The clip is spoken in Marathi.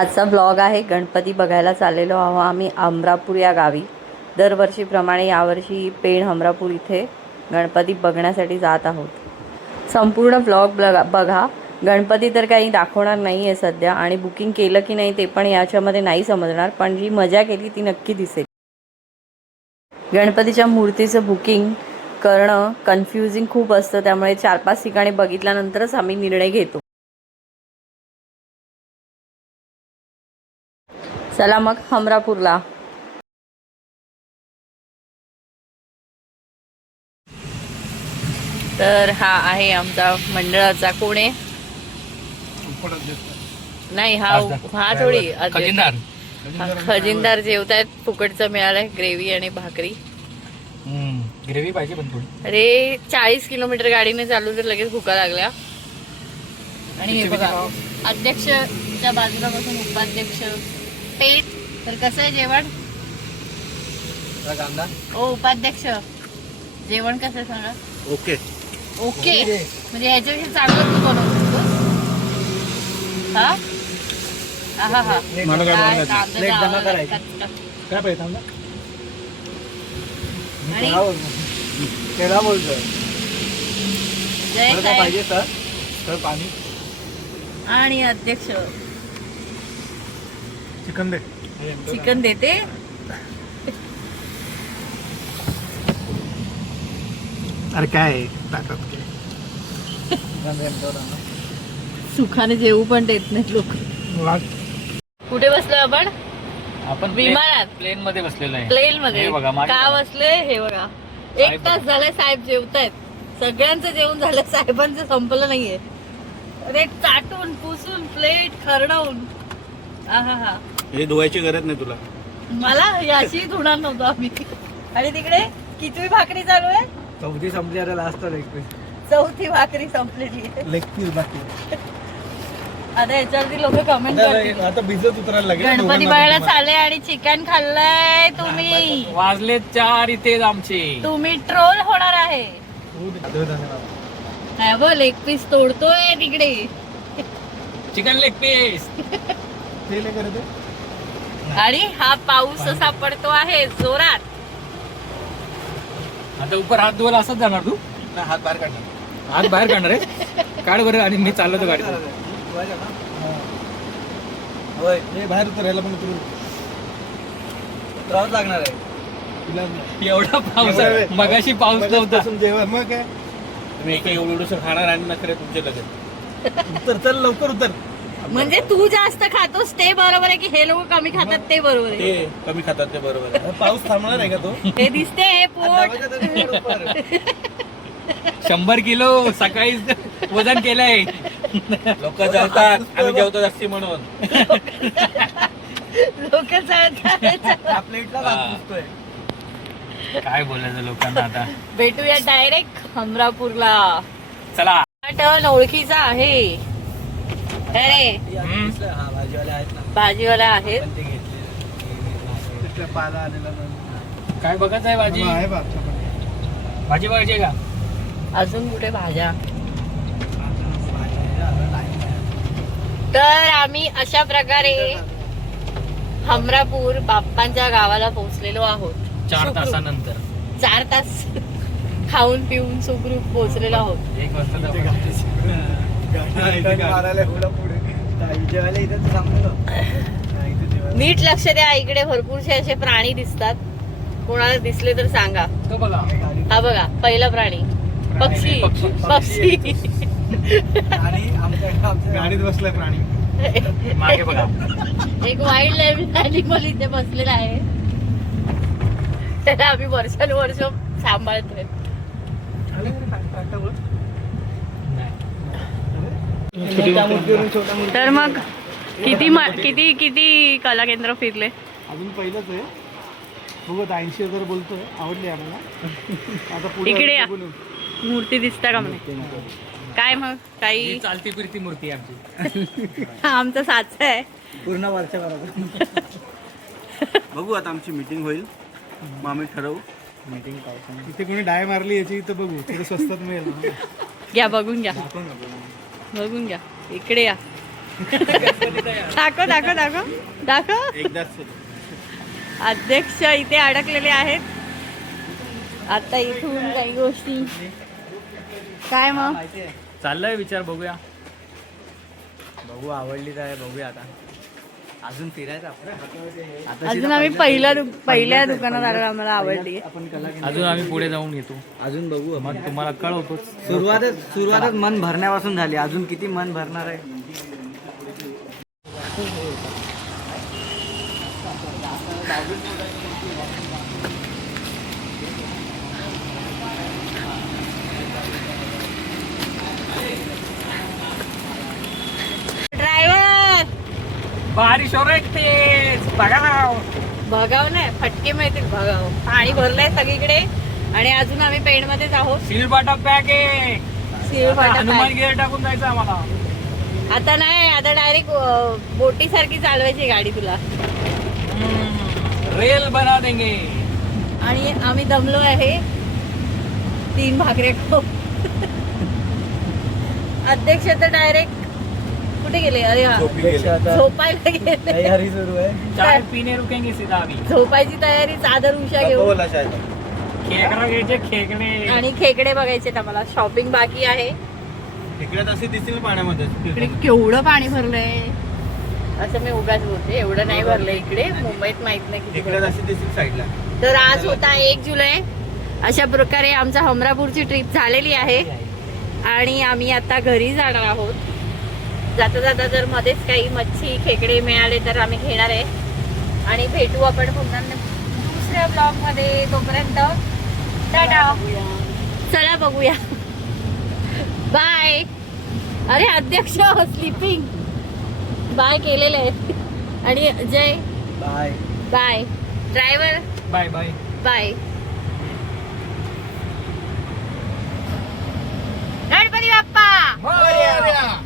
आजचा ब्लॉग आहे. गणपती बघायला चाललेलो आहोत आम्ही अमरापूर या गावी. दरवर्षीप्रमाणे यावर्षी पेण अमरापूर इथे गणपती बघण्यासाठी जात आहोत. संपूर्ण ब्लॉग बघा. गणपती तर काही दाखवणार नाही आहे सध्या, आणि बुकिंग केलं की नाही ते पण याच्यामध्ये नाही समजणार, पण जी मजा केली ती नक्की दिसेल. गणपतीच्या मूर्तीचं बुकिंग करणं कन्फ्युजिंग खूप असतं, त्यामुळे 4-5 ठिकाणी बघितल्यानंतरच आम्ही निर्णय घेतो. चला मग हमरापूरला. तर हा आहे आमचा मंडळाचा कोण आहे नाही, हा थोडी खजिनदार जेवतायत. फुकटचं मिळालंय ग्रेव्ही आणि भाकरी. ग्रेव्ही पाहिजे पण थोडी. अरे 40 किलोमीटर गाडीने चालू तर लगेच भुका लागल्या. आणि हे बघा, अध्यक्षच्या बाजूला बसून उपाध्यक्ष पेट. तर कसं आहे जेवण? ओ उपाध्यक्ष, जेवण कसं सांगा? ओके ओके म्हणजे ह्याच्यापेक्षा चांगलं तू बनवू शकतो. हा हा हा आणि अध्यक्ष चिकन देते. अरे काय ताकद सुखाने जेवू पण देत नाहीत लोक. कुठे बसलो आपण? आपण विमानात, प्लेन मध्ये बसलेलो आहे. प्लेन मध्ये. हे बघा, मागे का बघा. बसले हे बघा. 1 तास झालाय साहेब जेवतायत. सगळ्यांचं जेवण झालं, साहेबांचं संपलं नाहीये. अरे चाटून पुसून प्लेट खरडवून. आहा, हे धुवायची गरज नाही तुला. मला याशी धुणार नव्हतो आम्ही. आणि तिकडे किती भाकरी चालू आहे? चौथी संपली. अरे लास्ट लेग पीस. चौथी भाकरी संपलेली आहे. लेग पीस बाकी. आता याच्यावरती लोक कमेंट करतील. आता भिजत उतरायला लागेल. गणपती बघायला चालले आणि चिकन खाल्लंय तुम्ही. वाजले 4 इथेच आमचे. तुम्ही ट्रोल होणार आहे. काय बघ, लेग पीस तोडतोय तिकडे. Chicken leg piece. आणि हा पाऊस असा पडतो आहे जोरात. आता उपर हात धुवायला असंच जाणार तू? हात बाहेर काढणार. हात बाहेर काढणार आहे? काढ बरं. आणि मी चाललो तो गाडी बाहेर उतरायला पण उतरावंच लागणार आहे. एवढा पाऊस मगाशी पाऊस नव्हता. जेव्हा मग काय तुम्ही एक एवढं खाणार आणि नखरे तुमचे लगेच. उतर, चल लवकर उतर. म्हणजे तू जास्त खातोस ते बरोबर आहे की हे लोक कमी खातात ते बरोबर आहे? ते कमी खातात ते बरोबर आहे. पाऊस थांबणार आहे का तो? हे दिसते हे पोट. 100 किलो सकाळी वजन केलंय. लोक जळतात, आम्ही जेवतो जास्ती म्हणून. लोक काय बोलायचं लोकांना आता. भेटूया डायरेक्ट हमरापूरला. चला. टर्न ओळखीचा आहे. अरे भाजीवाला आहेत. काय बघायचं आहे? भाजी भाजी बघायची का? अजून कुठे भाज्या? तर आम्ही अशा प्रकारे हमरापूर बाप्पांच्या गावाला पोहोचलेलो आहोत. 4 तासानंतर. 4 तास खाऊन पिऊन सुखरूप पोहोचलेलो आहोत. 1 वाजता. नीट लक्ष द्या, इकडे भरपूरसे असे प्राणी दिसतात. कोणाला दिसले तर सांगा. तो बघा. हा बघा, पहिला प्राणी पक्षी. पक्षी आणि गाडीत बसलाय प्राणी. मागे बघा, एक वाईल्ड लाईफ अॅनिमल इथे बसलेला आहे. त्याला आम्ही वर्षानुवर्ष सांभाळतोय. तर मग किती किती कला केंद्र फिरले? अजून पहिलंच आहे. बघत 80,000 बोलतोय. आवडली आम्हाला. आता पुढे इकडे या. मूर्ती दिसता का म्हणे? काय मग काही चालती फिरती मूर्ती आमची. आमचा साचा आहे पूर्ण वर्षभरात. बघू आता आमची मीटिंग होईल, मग आम्ही ठरवू. मीटिंग तिथे कोणी डाय मारली याची इथं बघू. थोडं स्वस्तात मिळेल. घ्या, बघून घ्या, बघून घ्या. इकडे या. दाखव दाखव दाखव दाखव. एकदाच अध्यक्ष इथे अडकलेले आहेत. आता इथून काही गोष्टी काय मग चाललाय विचार, बघूया. बघू आवडली तर बघूया आता. अजून फिरायचं आपण. अजून आम्ही पहिल्या दुकानात आलो, आम्हाला आवडली. अजून आम्ही पुढे जाऊन घेतो, अजून बघू. मग तुम्हाला कळवतोच. सुरुवातच मन भरण्यापासून झाली. अजून किती मन भरणार आहे. ड्रायव्हर बारिश हो रही तेज, बघा. भगाव नाही, फटके मिळतील. भगाव पाणी भरलंय सगळीकडे आणि अजून आम्ही पेण मध्येच आहोत. सील फाटा पॅक आहे. सील फाटा हनुमान pack. गेअर टाकून जायचं आम्हाला. आता नाही, आता डायरेक्ट बोटी सारखी चालवायची गाडी तुला. रेल बना देंगे. आणि आम्ही दमलो आहे. 3 भाकऱ्या खाऊ. अध्यक्ष तर डायरेक्ट कुठे गेले? अरे हा, झोपायला गेले. तयारी सुरू आहे. चाय पीने रुकेंगे सीधा अभी. झोपायची तयारी, चादर उषा घेऊन. खेकडा घ्यायचे, खेकडे. आणि खेकडे बघायचे आम्हाला. शॉपिंग बाकी आहे. खेकड्यात असे दिसतील पाण्यामध्ये. इकडे केवढं पाणी भरलंय. असं मी उगाच बोलते, एवढं नाही भरलंय इकडे. मुंबईत माहित नाही किती खेकड्यात भरलंय. असे दिसतील साईडला. तर आज होता 1 जुलै. अशा प्रकारे आमच्या हमरापूरची ट्रिप झालेली आहे आणि आम्ही आता घरी जाणार आहोत. जाता जाता जर मध्येच काही मच्छी खेकडे मिळाले तर आम्ही घेणार आहे. आणि भेटू आपण पुन्हा दुसऱ्या ब्लॉग मध्ये. तोपर्यंत टाटा. चला बघूया. बाय. अरे अध्यक्ष स्लीपिंग बाय केलेले आहे. आणि Jai bye. Bye. Driver bye bye. Bye. Ganpati Bappa Morya.